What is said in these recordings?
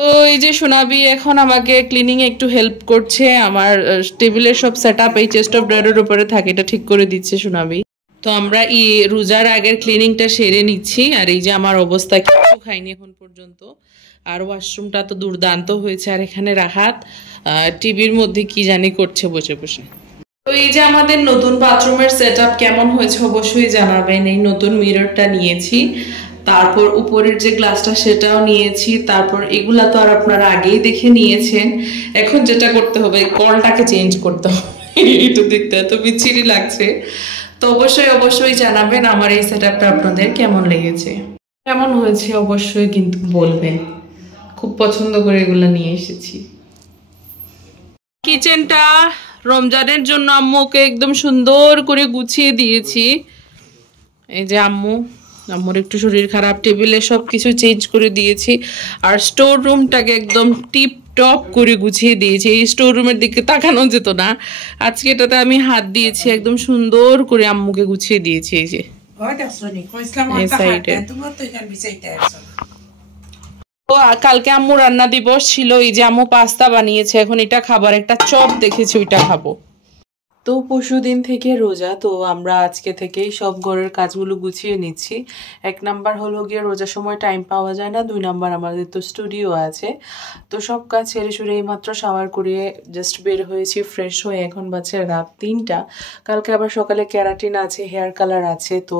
তো এই যে সোনাবি এখন আমাকে ক্লিনিং এ একটু হেল্প করছে। আমার টেবিলের সব সেট আপ এই চেস্ট অফ ড্রয়ারের উপরে থাকে, এটা ঠিক করে দিচ্ছে সোনাবি। তো আমরা রোজার আগের ক্লিনিংটা সেরে নিচ্ছি। আর এই যে আমার অবস্থা, কিছু খাইনি এখন পর্যন্ত। আর ওয়াশরুমটা তো দুর্দান্ত হয়েছে। আর এখানে রাহাত টিভির মধ্যে কি জানি করছে বসে বসে। তো এই যে আমাদের নতুন বাথরুমের সেট আপ কেমন হয়েছে অবশ্যই জানাবেন। এই নতুন মিররটা নিয়েছি, তারপর উপরের যে গ্লাসটা সেটাও নিয়েছি, তারপর এগুলা তো আর আপনারা আগেই দেখে নিয়েছেন। এখন যেটা করতে হবে, কলটাকে চেঞ্জ করতে হবে। একটু দেখতে এত বিচ্ছিরি লাগছে। তো অবশ্যই জানাবেন আমার এই সেট আপটা আপনাদের কেমন লেগেছে, কেমন হয়েছে অবশ্যই কিন্তু বলবেন। খুব পছন্দ করে এগুলো নিয়ে এসেছি। কিচেনটা রমজানের জন্য আম্মুকে একদম সুন্দর করে গুছিয়ে দিয়েছি। এই যে আম্মুর একটু শরীর খারাপ, টেবিলে সব কিছু চেঞ্জ করে দিয়েছি। আর স্টোর রুমটাকে একদম টিপ টপ করে গুছিয়ে দিয়েছি। এই স্টোর রুমের দিকে তাকানো যেত না, আজকে এটাতে আমি হাত দিয়েছি, একদম সুন্দর করে আম্মুকে গুছিয়ে দিয়েছি। এই যে এই সাইডে। তো কালকে আম্মু রান্না দিবস ছিল, এই যে আম্মু পাস্তা বানিয়েছে, এখন এটা খাবার একটা চপ দেখেছি, ওইটা খাবো। তো পরশুদিন থেকে রোজা, তো আমরা আজকে থেকেই সব ঘরের কাজগুলো গুছিয়ে নিচ্ছি। 1 নাম্বার হলো গিয়ে রোজার সময় টাইম পাওয়া যায় না, 2 নাম্বার আমাদের তো স্টুডিও আছে। তো সব কাজ ছেড়ে ছুড়ে এইমাত্র শাওয়ার করে জাস্ট বের হয়েছি ফ্রেশ হয়ে। এখন বাজে রাত 3টা। কালকে আবার সকালে ক্যারাটিন আছে, হেয়ার কালার আছে। তো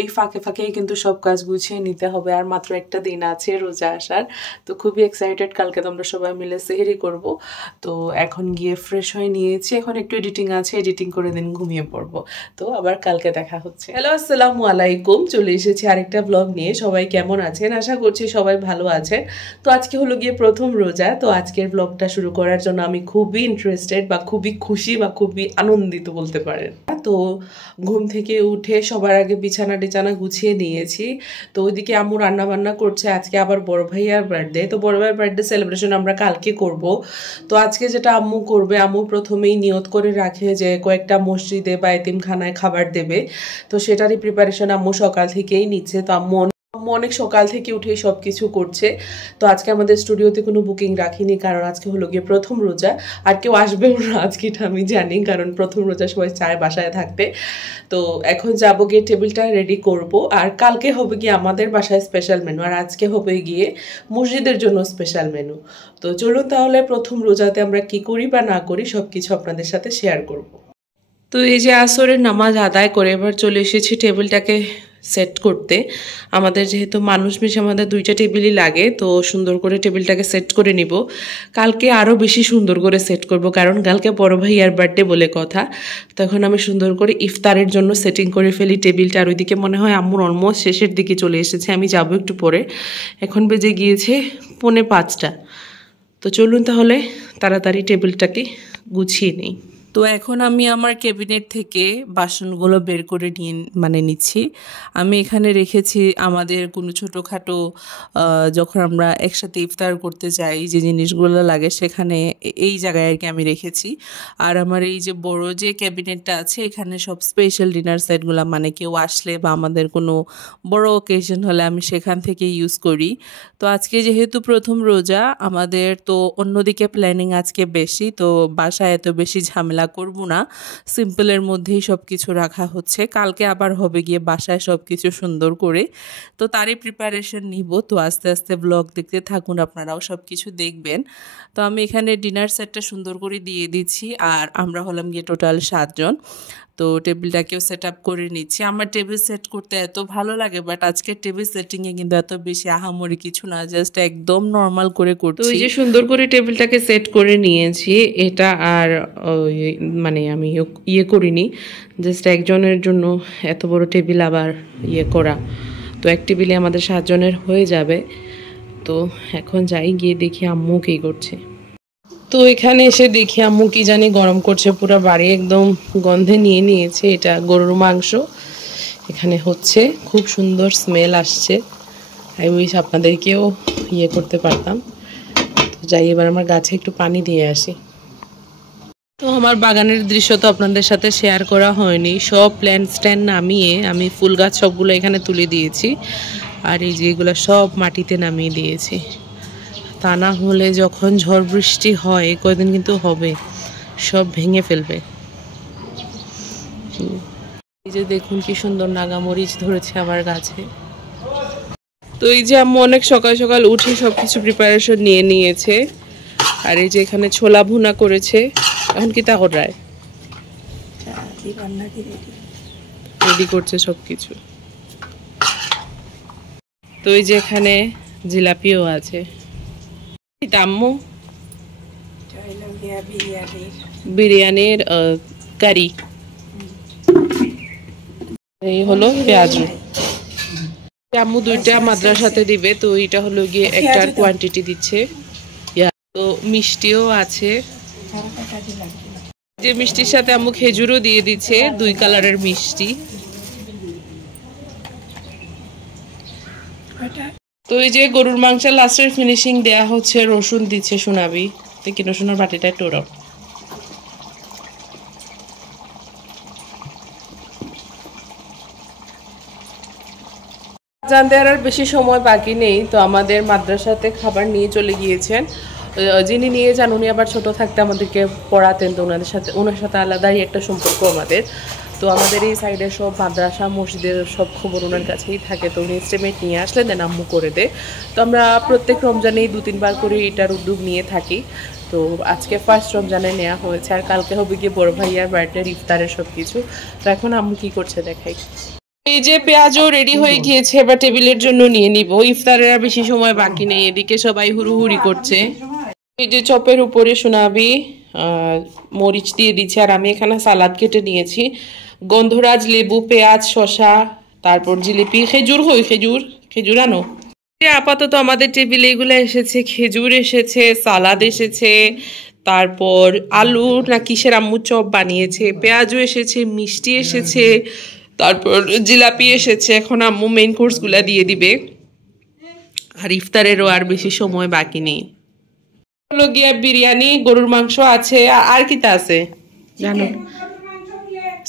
এই ফাঁকেই কিন্তু সব কাজ গুছিয়ে নিতে হবে। আর মাত্র একটা দিন আছে রোজা আসার। তো খুবই এক্সাইটেড, কালকে তো আমরা সবাই মিলে সেহরি করব। তো এখন গিয়ে ফ্রেশ হয়ে নিয়েছি, এখন একটু এডিটিং আছে, এডিটিং করে দিন ঘুমিয়ে পড়বো। তো আবার কালকে দেখা হচ্ছে। হ্যালো, আসসালামু আলাইকুম। চলে এসেছি আরেকটা ব্লগ নিয়ে। সবাই কেমন আছেন? আশা করছি সবাই ভালো আছেন। তো আজকে হলো গিয়ে প্রথম রোজা। তো আজকের ব্লগটা শুরু করার জন্য আমি খুবই ইন্টারেস্টেড বা খুবই খুশি বা খুবই আনন্দিত বলতে পারেন। তো ঘুম থেকে উঠে সবার আগে বিছানা টিছানা গুছিয়ে নিয়েছি। তো ওইদিকে আম্মু রান্না বান্না করছে। আজকে আবার বড় ভাইয়ার বার্থডে, তো বড় ভাইয়ের বার্থডে সেলিব্রেশন আমরা কালকে করব। তো আজকে যেটা আম্মু করবে, আম্মু প্রথমেই নিয়ত করে রাখে যে কয়েকটা মসজিদে বা এতিমখানায় খাবার দেবে। তো সেটারই প্রিপারেশন আম্মু সকাল থেকেই নিচ্ছে। তো আম্মু অনেক সকাল থেকে উঠেই সব কিছু করছে। তো আজকে আমাদের স্টুডিওতে কোনো বুকিং রাখিনি, কারণ আজকে হলো গিয়ে প্রথম রোজা। আর কেউ আসবেও না আজকে, এটা আমি জানি, কারণ প্রথম রোজা সবাই চায় বাসায় থাকতে। তো এখন যাবো গিয়ে টেবিলটা রেডি করব। আর কালকে হবে গিয়ে আমাদের বাসায় স্পেশাল মেনু, আর আজকে হবে গিয়ে মসজিদের জন্য স্পেশাল মেনু। তো চলুন তাহলে প্রথম রোজাতে আমরা কি করি বা না করি সব কিছু আপনাদের সাথে শেয়ার করব। তো এই যে আসরের নামাজ আদায় করে এবার চলে এসেছি টেবিলটাকে সেট করতে। আমাদের যেহেতু মানুষ বেশি, আমাদের 2টা টেবিলই লাগে। তো সুন্দর করে টেবিলটাকে সেট করে নিব। কালকে আরও বেশি সুন্দর করে সেট করব, কারণ কালকে বড় ভাইয়ার বার্থডে বলে কথা। তখন আমি সুন্দর করে ইফতারের জন্য সেটিং করে ফেলি টেবিলটা। আর ওইদিকে মনে হয় আম্মুর অলমোস্ট শেষের দিকে চলে এসেছে, আমি যাব একটু পরে। এখন বেজে গিয়েছে 4:45। তো চলুন তাহলে তাড়াতাড়ি টেবিলটাকে গুছিয়ে নিই। তো এখন আমি আমার ক্যাবিনেট থেকে বাসনগুলো বের করে নিচ্ছি। আমি এখানে রেখেছি আমাদের কোনো ছোটোখাটো যখন আমরা একসাথে ইফতার করতে যাই যে জিনিসগুলো লাগে, সেখানে এই জায়গায় আর কি আমি রেখেছি। আর আমার এই যে বড় যে ক্যাবিনেটটা আছে, এখানে সব স্পেশাল ডিনার সেটগুলো, মানে কেউ আসলে বা আমাদের কোনো বড় অকেশন হলে আমি সেখান থেকে ইউজ করি। তো আজকে যেহেতু প্রথম রোজা আমাদের, তো অন্যদিকে প্ল্যানিং আজকে বেশি। তো বাসায় এত বেশি ঝামেলা করব না, সিম্পলের মধ্যেই সব কিছু রাখা হচ্ছে। কালকে আবার হবে গিয়ে বাসায় সব কিছু সুন্দর করে, তো তারই প্রিপারেশন নিব। তো আস্তে আস্তে ব্লগ দেখতে থাকুন, আপনারাও সব কিছু দেখবেন। তো আমি এখানে ডিনার সেটটা সুন্দর করে দিয়ে দিচ্ছি। আর আমরা হলাম গিয়ে টোটাল 7 জন। তো টেবিলটাকেও সেট আপ করে নিচ্ছি। আমার টেবিল সেট করতে এত ভালো লাগে, বাট আজকে টেবিল সেটিংয়ে কিন্তু এত বেশি আহামরি কিছু না, জাস্ট একদম নর্মাল করে করছি। তো এই যে সুন্দর করে টেবিলটাকে সেট করে নিয়েছি। এটা আর মানে আমি করিনি, জাস্ট একজনের জন্য এত বড় টেবিল আবার করা। তো এক টেবিলে আমাদের 7 জনের হয়ে যাবে। তো এখন যাই, গিয়ে দেখি আম্মু কী করছে। তো এখানে এসে দেখি আম্মু কি জানি গরম করছে, পুরো বাড়ি একদম গন্ধে নিয়ে নিয়েছে। এটা গরুর মাংস এখানে হচ্ছে, খুব সুন্দর স্মেল আসছে। আই উইশ আপনাদেরকেও করতে পারতাম। তো যাই, এবার আমার গাছে একটু পানি দিয়ে আসি। তো আমার বাগানের দৃশ্য তো আপনাদের সাথে শেয়ার করা হয়নি। সব প্ল্যান্ট স্ট্যান্ড নামিয়ে আমি ফুল গাছ সবগুলো এখানে তুলে দিয়েছি। আর এই যে এগুলো সব মাটিতে নামিয়ে দিয়েছি। তা না হলে যখন ঝড় বৃষ্টি হয় কয়দিন কিন্তু হবে, সব ভেঙে ফেলবে। এই যে দেখুন কি সুন্দর নাগামরিচ ধরেছে আমার গাছে। তো এই যে আম্মু অনেক সকাল সকাল উঠে সবকিছু প্রিপারেশন নিয়ে নিয়েছে। আর এই যে এখানে ছোলা ভুনা করেছে। এখন কি তা করায় রেডি করছে সবকিছু। তো এই যে এখানে জিলাপিও আছে। আম্মু বিরিয়ানির কারি, এই হলো পেঁয়াজ। আম্মু দুইটা মাদ্রাসাতে দিবে, তো এটা হলো গিয়ে একটার কোয়ান্টিটি দিচ্ছে। তো মিষ্টিও আছে, যে মিষ্টির সাথে আম্মু খেজুরও দিয়ে দিচ্ছে, 2 কালারের মিষ্টি। তো এই যে গরুর মাংসের লাস্টের ফিনিশিং দেয়া হচ্ছে, রসুন দিচ্ছে সোনাবি। দেখি রসুনের বাটিটা একটু ওরাও। জানতে আর বেশি সময় বাকি নেই, তো আমাদের মাদ্রাসাতে খাবার নিয়ে চলে গিয়েছেন যিনি নিয়ে যান, উনি আবার ছোট থাকতে আমাদেরকে পড়াতেন, তো ওনার সাথে আলাদাই একটা সম্পর্ক আমাদের। তো আমাদের এই সাইডে সব মাদ্রাসা মসজিদের সব খবর ওনার কাছেই থাকে, তো উনি এস্টিমেট নিয়ে আসলে দেন আম্মু করে দেয়। তো আমরা প্রত্যেক রমজানেই 2-3 বার করে এটার উদ্যোগ নিয়ে থাকি। তো আজকে ফার্স্ট রমজানে নেওয়া হয়েছে, আর কালকে হবে গিয়ে বড় ভাইয়ার বার্থডে, ইফতারের সব কিছু। তো এখন আম্মু কি করছে দেখাই। এই যে পেঁয়াজও রেডি হয়ে গিয়েছে, এবার টেবিলের জন্য নিয়ে নিব। ইফতারের আর বেশি সময় বাকি নেই, এদিকে সবাই হুড়ুহুড়ি করছে। এই যে চপের উপরে সোনাবি মরিচ দিয়ে দিচ্ছে, আর আমি এখানে সালাদ কেটে নিয়েছি। গন্ধরাজ, লেবু, পেঁয়াজ, শসা, তারপর জিলিপি, খেজুর। খেজুর আনো। আপাতত আমাদের টেবিলে এগুলো এসেছে, খেজুর এসেছে, সালাদ এসেছে, তারপর আলু না কিসের আম্মু চপ বানিয়েছে, পেঁয়াজও এসেছে, মিষ্টি এসেছে, তারপর জিলাপি এসেছে। এখন আম্মু মেইন কোর্সগুলা দিয়ে দিবে, আর ইফতারেরও আর বেশি সময় বাকি নেই। হলো গিয়া বিরিয়ানি, গরুর মাংস আছে, আর কিটা আছে জানো?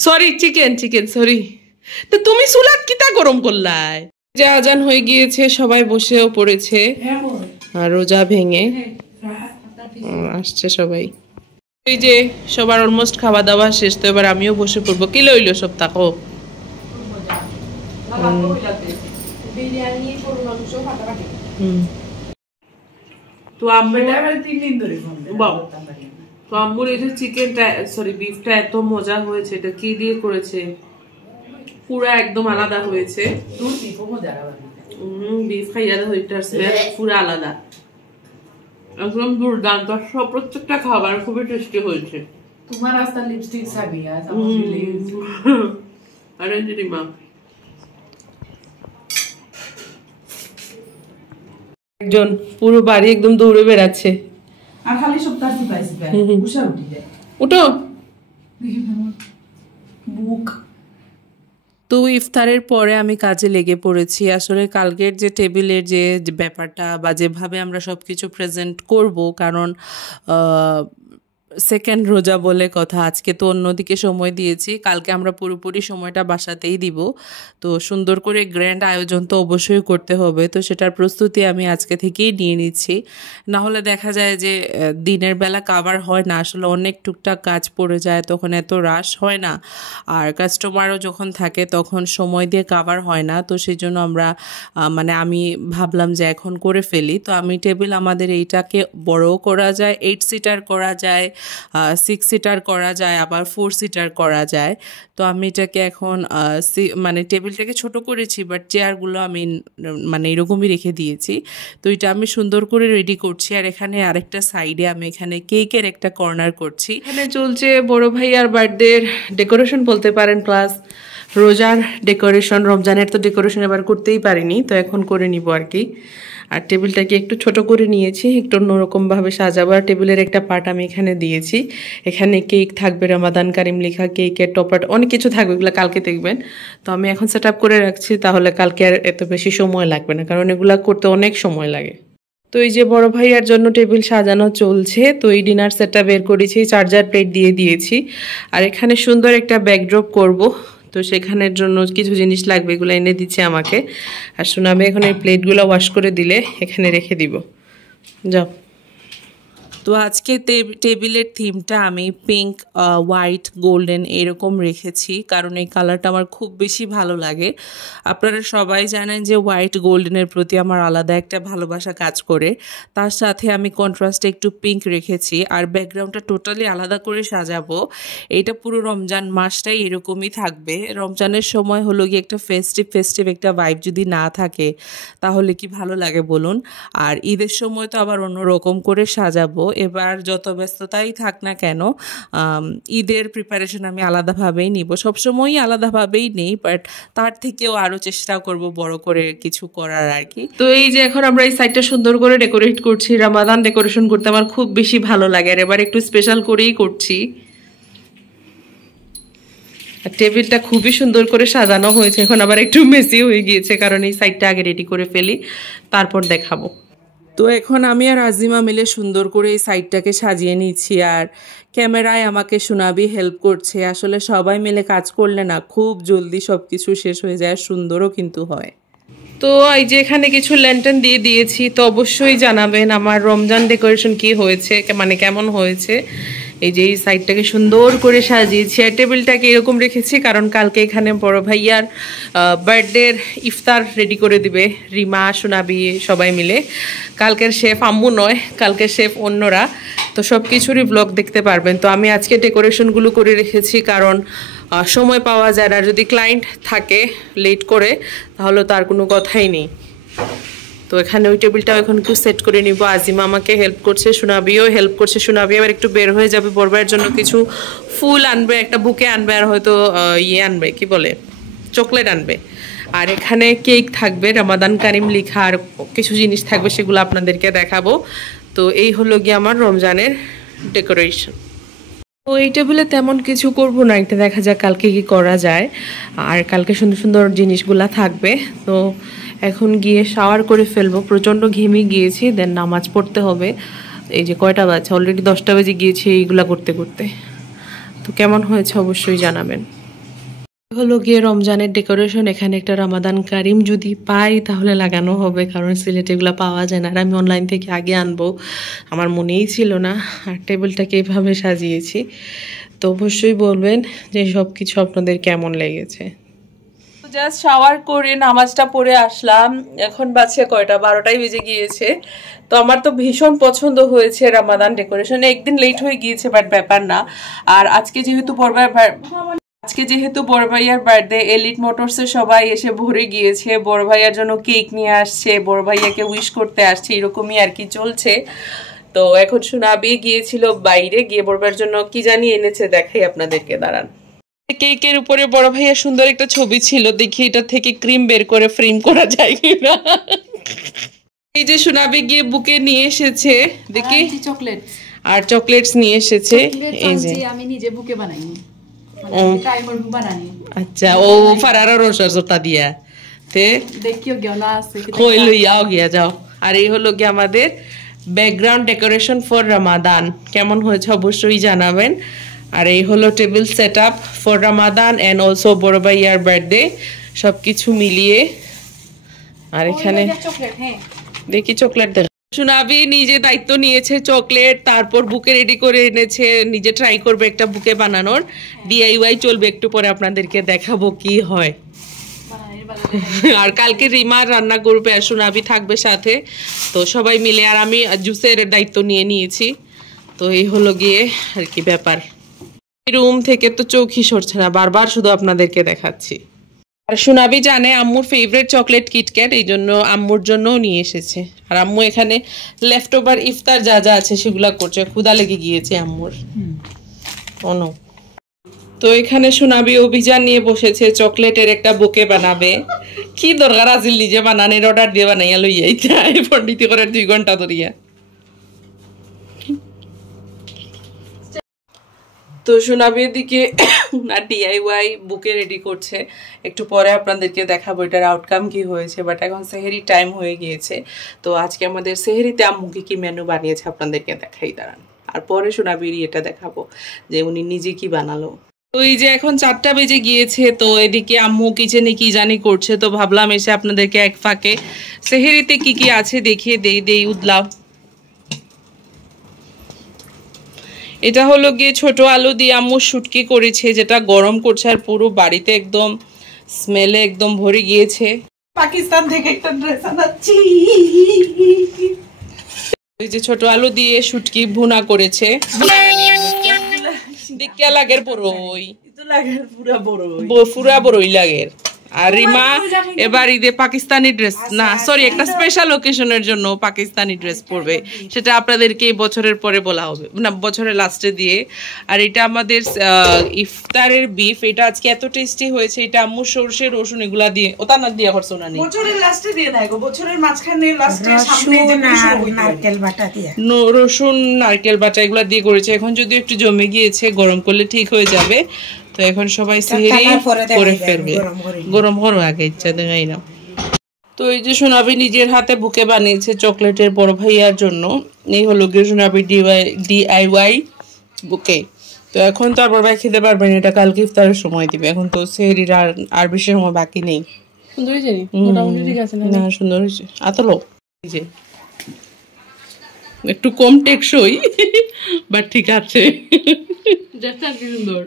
Sorry chicken sorry. তো তুমি চুলাত কিটা গরম করলাই? যে আজান হয়ে গিয়েছে, সবাই বসেও পড়েছে, আর রোজা ভেঙে আসছে সবাই। এই যে সবার অলমোস্ট খাওয়া দাওয়া শেষ, তো এবার আমিও বসে পড়বো। কি লইলো সব তাকো? তো আম্মুর এই যে চিকেনটা সরি বিফটা এত মজা হয়েছে, এটা কি দিয়ে করেছে, পুরো একদম আলাদা হয়েছে। বিফ খাইয়া পুরো আলাদা, একদম দুর্দান্ত। সব প্রত্যেকটা খাবার খুবই টেস্টি হয়েছে। তোমার রাস্তা লিপস্টিক সাবি আর মা একজন পুরো বাড়ি একদম দৌড়ে বেড়াচ্ছে। আর খালি সপ্তাহ উঠো। তো ইফতারের পরে আমি কাজে লেগে পড়েছি। আসলে কালকের যে টেবিলের যে ব্যাপারটা বা যেভাবে আমরা সব কিছু প্রেজেন্ট করব, কারণ সেকেন্ড রোজা বলে কথা, আজকে তো অন্যদিকে সময় দিয়েছি, কালকে আমরা পুরোপুরি সময়টা বাসাতেই দিব। তো সুন্দর করে গ্র্যান্ড আয়োজন তো অবশ্যই করতে হবে, তো সেটার প্রস্তুতি আমি আজকে থেকেই নিয়ে নিচ্ছি। না হলে দেখা যায় যে দিনের বেলা কাভার হয় না, আসলে অনেক টুকটাক কাজ পড়ে যায়, তখন এত রাশ হয় না, আর কাস্টমারও যখন থাকে তখন সময় দিয়ে কাভার হয় না। তো সেই জন্য আমরা আমি ভাবলাম যে এখন করে ফেলি। তো আমি টেবিল আমাদের এইটাকে বড়ও করা যায়, 8 সিটার করা যায়, 6 সিটার করা যায়, আবার 4 সিটার করা যায়। তো আমি এটাকে এখন টেবিলটাকে ছোট করেছি, বাট চেয়ারগুলো আমি এরকমই রেখে দিয়েছি। তো এটা আমি সুন্দর করে রেডি করছি। আর এখানে আরেকটা সাইডে আমি এখানে কেকের একটা কর্নার করছি। এখানে চলছে বড় ভাইয়ার বার্থডের ডেকোরেশন বলতে পারেন, প্লাস রোজার ডেকোরেশন। রমজানের তো ডেকোরেশন এবার করতেই পারিনি, তো এখন করে নিব আর কি। আর টেবিলটাকে একটু ছোট করে নিয়েছি, একটু অন্যরকমভাবে সাজাবো। আর টেবিলের একটা পার্ট আমি এখানে দিয়েছি, এখানে কেক থাকবে, রমাদান কারিম লেখা, কেকের টপার, অনেক কিছু থাকবে, এগুলো কালকে দেখবেন। তো আমি এখন সেট আপ করে রাখছি, তাহলে কালকে আর এত বেশি সময় লাগবে না, কারণ এগুলো করতে অনেক সময় লাগে। তো এই যে বড় ভাইয়ার জন্য টেবিল সাজানো চলছে। তো এই ডিনার সেটটা বের করেছি, চার্জার প্লেট দিয়ে দিয়েছি, আর এখানে সুন্দর একটা ব্যাকড্রপ করব, তো সেখানের জন্য কিছু জিনিস লাগবে, এগুলো এনে দিচ্ছে আমাকে। আর সোনাবে এখন এই প্লেটগুলো ওয়াশ করে দিলে এখানে রেখে দিব। যাও। তো আজকে টেবিলের থিমটা আমি পিঙ্ক, হোয়াইট, গোল্ডেন এরকম রেখেছি, কারণ এই কালারটা আমার খুব বেশি ভালো লাগে। আপনারা সবাই জানেন যে হোয়াইট গোল্ডেনের প্রতি আমার আলাদা একটা ভালোবাসা কাজ করে। তার সাথে আমি কন্ট্রাস্টে একটু পিঙ্ক রেখেছি, আর ব্যাকগ্রাউন্ডটা টোটালি আলাদা করে সাজাবো। এইটা পুরো রমজান মাসটাই এরকমই থাকবে। রমজানের সময় হলো গিয়ে একটা ফেস্টিভ একটা ভাইব যদি না থাকে তাহলে কি ভালো লাগে বলুন। আর ঈদের সময় তো আবার অন্যরকম করে সাজাবো। এবার যত ব্যস্ততাই থাক না কেন, ঈদের প্রিপারেশন আমি আলাদাভাবেই নিব, সবসময়ই আলাদাভাবেই নেই, বাট তার থেকেও আরও চেষ্টা করব বড় করে কিছু করার আর কি। তো এই যে এখন আমরা এই সাইডটা সুন্দর করে ডেকোরেট করছি। রামাদান ডেকোরেশন করতে আমার খুব বেশি ভালো লাগে, আর এবার একটু স্পেশাল করেই করছি। টেবিলটা খুবই সুন্দর করে সাজানো হয়েছে, এখন আবার একটু মেসি হয়ে গিয়েছে, কারণ এই সাইডটা আগে রেডি করে ফেলি, তারপর দেখাবো। তো এখন আমি আর আজিমা মিলে সুন্দর করে এই সাইডটাকে সাজিয়ে নিচ্ছি, আর ক্যামেরায় আমাকে সোনাবি হেল্প করছে। আসলে সবাই মিলে কাজ করলে না খুব জলদি সব কিছু শেষ হয়ে যায়, সুন্দরও কিন্তু হয়। তো এই যে এখানে কিছু ল্যান্টার্ন দিয়ে দিয়েছি, তো অবশ্যই জানাবেন আমার রমজান ডেকোরেশন কি হয়েছে, মানে কেমন হয়েছে। এই যে এই সাইডটাকে সুন্দর করে সাজিয়েছি, আর টেবিলটাকে এরকম রেখেছি কারণ কালকে এখানে বড় ভাইয়ার বার্থডের ইফতার রেডি করে দিবে রিমা, সোনাবি সবাই মিলে। কালকের শেফ আম্মু নয়, কালকের শেফ অন্যরা। তো সব কিছুরই ব্লগ দেখতে পারবেন। তো আমি আজকে ডেকোরেশনগুলো করে রেখেছি কারণ সময় পাওয়া যায় না, আর যদি ক্লায়েন্ট থাকে লেট করে তাহলে তো আর কোনো কথাই নেই। তো এখানে ওই টেবিলটাও এখন একটু সেট করে নিব। আজিমা আমাকে হেল্প করছে, সোনাবিও হেল্প করছে। সোনাবি আবার একটু বের হয়ে যাবে, বড়ভাইয়ের জন্য কিছু ফুল আনবে, একটা বুকে আনবে, আর হয়তো আনবে কি বলে চকলেট আনবে। আর এখানে কেক থাকবে, রমাদান কারিম লিখা, আর কিছু জিনিস থাকবে, সেগুলো আপনাদেরকে দেখাবো। তো এই হলো গিয়ে আমার রমজানের ডেকোরেশন। তো এই টেবিলে তেমন কিছু করব না, এটা দেখা যাক কালকে কি করা যায়। আর কালকে সুন্দর সুন্দর জিনিসগুলা থাকবে। তো এখন গিয়ে শাওয়ার করে ফেলবো, প্রচণ্ড ঘেমে গিয়েছি, দেন নামাজ পড়তে হবে। এই যে কয়টা বাজছে, অলরেডি 10টা বেজে গিয়েছে এইগুলা করতে করতে। তো কেমন হয়েছে অবশ্যই জানাবেন। হলো গিয়ে রমজানের ডেকোরেশন। এখানে একটা রমাদান কারিম যদি পাই তাহলে লাগানো হবে, কারণ সিলেটে এগুলো পাওয়া যায় না, আর আমি অনলাইন থেকে আগে আনবো, আমার মনেই ছিল না। আর টেবিলটাকে এইভাবে সাজিয়েছি। তো অবশ্যই বলবেন যে সব কিছু আপনাদের কেমন লেগেছে। জাস্ট শাওয়ার করে নামাজটা পড়ে আসলাম, এখন বাজছে কয়টা, 12টাই বেজে গিয়েছে। তো আমার তো ভীষণ পছন্দ হয়েছে রমাদান ডেকোরেশন। একদিন লেট হয়ে গিয়েছে বাট ব্যাপার না। আর আজকে যেহেতু বড় ভাইয়ার বার্থডে, এলিট মোটরসে সবাই এসে ভরে গিয়েছে, বড় ভাইয়ার জন্য কেক নিয়ে আসছে, বড় ভাইয়াকে উইশ করতে আসছে, এরকমই আর কি চলছে। তো এখন সোনাবি গিয়েছিল বাইরে, গিয়ে বড় ভাইয়ের জন্য কি জানি এনেছে, দেখাই আপনাদেরকে, দাঁড়ান। কেকের উপরে বড় ভাইয়ার সুন্দর একটা ছবি ছিল, দেখি এটা থেকে ক্রিম বের করে ফ্রেম করা যায় কিনা। এই যে সোনাবি গিয়ে বুকে নিয়ে এসেছে, দেখি চকলেট আর চকলেটস নিয়ে এসেছে। এই যে আমি নিজে বুকে বানাইনি, আচ্ছা ও ফারারা রোসা দিয়া তে দেখিও গেলা আছে, কই লইয়াও গিয়া যাও। আর এই হলো কি আমাদের ব্যাকগ্রাউন্ড ডেকোরেশন ফর রমাদান, কেমন হয়েছে অবশ্যই জানাবেন। আর এই হলো table set up for Ramadan and also বড় ভাইয়ার বার্থডে, সবকিছু মিলিয়ে। আর এখানে দেখি চকলেট দেখ। সোনাবি নিজে দায়িত্ব নিয়েছে চকলেট, তারপর বুকে রেডি করে এনেছে, নিজে ট্রাই করবে একটা বুকে বানানোর, ডিআইওয়াই চলবে, একটু পরে আপনাদেরকে দেখাবো কি হয়। আর কালকে রিমা রান্না করবে, আর সোনাবি থাকবে সাথে, তো সবাই মিলে। আর আমি জুসের দায়িত্ব নিয়ে নিয়েছি। তো এই হলো গিয়ে আর কি ব্যাপার। রুম থেকে তো চোখই সরছে না, বারবার শুধু আপনাদেরকে দেখাচ্ছি। আর সোনাবি জানে আম্মুর ফেভারিট চকলেট কিটক্যাট, এই জন্য আম্মুর জন্যও নিয়ে এসেছে। আর আম্মু এখানে লেফট ওভার ইফতার যা যা আছে সেগুলা করছে, ক্ষুধা লেগে গিয়েছে আম্মুর। অনো তো এখানে সোনাবি অভিযান নিয়ে বসেছে, চকলেটের একটা বুকে বানাবে। কি দরকার আছিল নিজে বানানোর, অর্ডার দিয়ে বানাইয়া লইয়াই তাই পন্ডিতি করে 2 ঘন্টা ধরিয়া। তো সোনাবির দিকে আর ডিআইওয়াই বুকে রেডি করছে, একটু পরে আপনাদেরকে দেখাবো এটার আউটকাম কি হয়েছে। বাট এখন সেহেরি টাইম হয়ে গিয়েছে। তো আজকে আমাদের সেহেরিতে আম্মু কি মেনু বানিয়েছে আপনাদেরকে দেখাই, দাঁড়ান। আর পরে সোনাবির এটা দেখাবো যে উনি নিজে কি বানালো। তো এই যে এখন 4টা বেজে গিয়েছে, তো এদিকে আম্মু কিচেনে কি জানি করছে, তো ভাবলাম এসে আপনাদেরকে এক ফাঁকে সেহেরিতে কি কি আছে দেখিয়ে দেই উদলাও। এটা হলো গিয়ে ছোট আলু দিয়ে আম্মু শুটকি করেছে, যেটা গরম করছে আর পুরো বাড়িতে একদম স্মেলে একদম ভরে গিয়েছে। পাকিস্তান থেকে একটা ড্রেস আনাচ্ছি। ওই যে ছোট আলু দিয়ে শুটকি ভুনা করেছে। দিক্কা লাগের বড়ই, পুরা বড়ই লাগের। আর রিমা এবার ঈদে পাকিস্তানি ড্রেস, না সরি, একটা স্পেশাল ওকেশনের জন্য পাকিস্তানি ড্রেস পরবে, সেটা আপনাদেরকে এই বছরের পরে বলা হবে, না বছরের লাস্টে দিয়ে। আর এটা আমাদের ইফতারের বিফ, এটা আজকে এত টেস্টি হয়েছে। এটা আম্মু সরষে রসুন এগুলা দিয়ে, ওটা না দিয়ে করছো না, বছরের লাস্টে দিয়ে দেয় গো, বছরের মাঝখানে লাস্টে সামনে যে নারকেল বাটা দিয়ে, রসুন নারকেল বাটা এগুলা দিয়ে করেছে। এখন যদি একটু জমে গিয়েছে, গরম করলে ঠিক হয়ে যাবে। তো এখন সবাই সেহরি করে ফেলবে, গরম করো আগে, ইচ্ছা দেখাই না। তো এই যে সোনাবি নিজের হাতে বুকে বানিয়েছে চকলেটের বড় ভাইয়ার জন্য। এই হলো গিয়ে সোনাবি DIY বুকে। তো এখন তো আর বড় ভাই খেতে পারবেন, এটা কালকে ইফতারের সময় দিবে। এখন তো সেহরির আর বেশি সময় বাকি নেই। সুন্দর হয়েছে, মোটামুটি ঠিক আছে না? সুন্দর হয়েছে। আতলো এই যে একটু কম টেকসই, বাট ঠিক আছে। সুন্দর।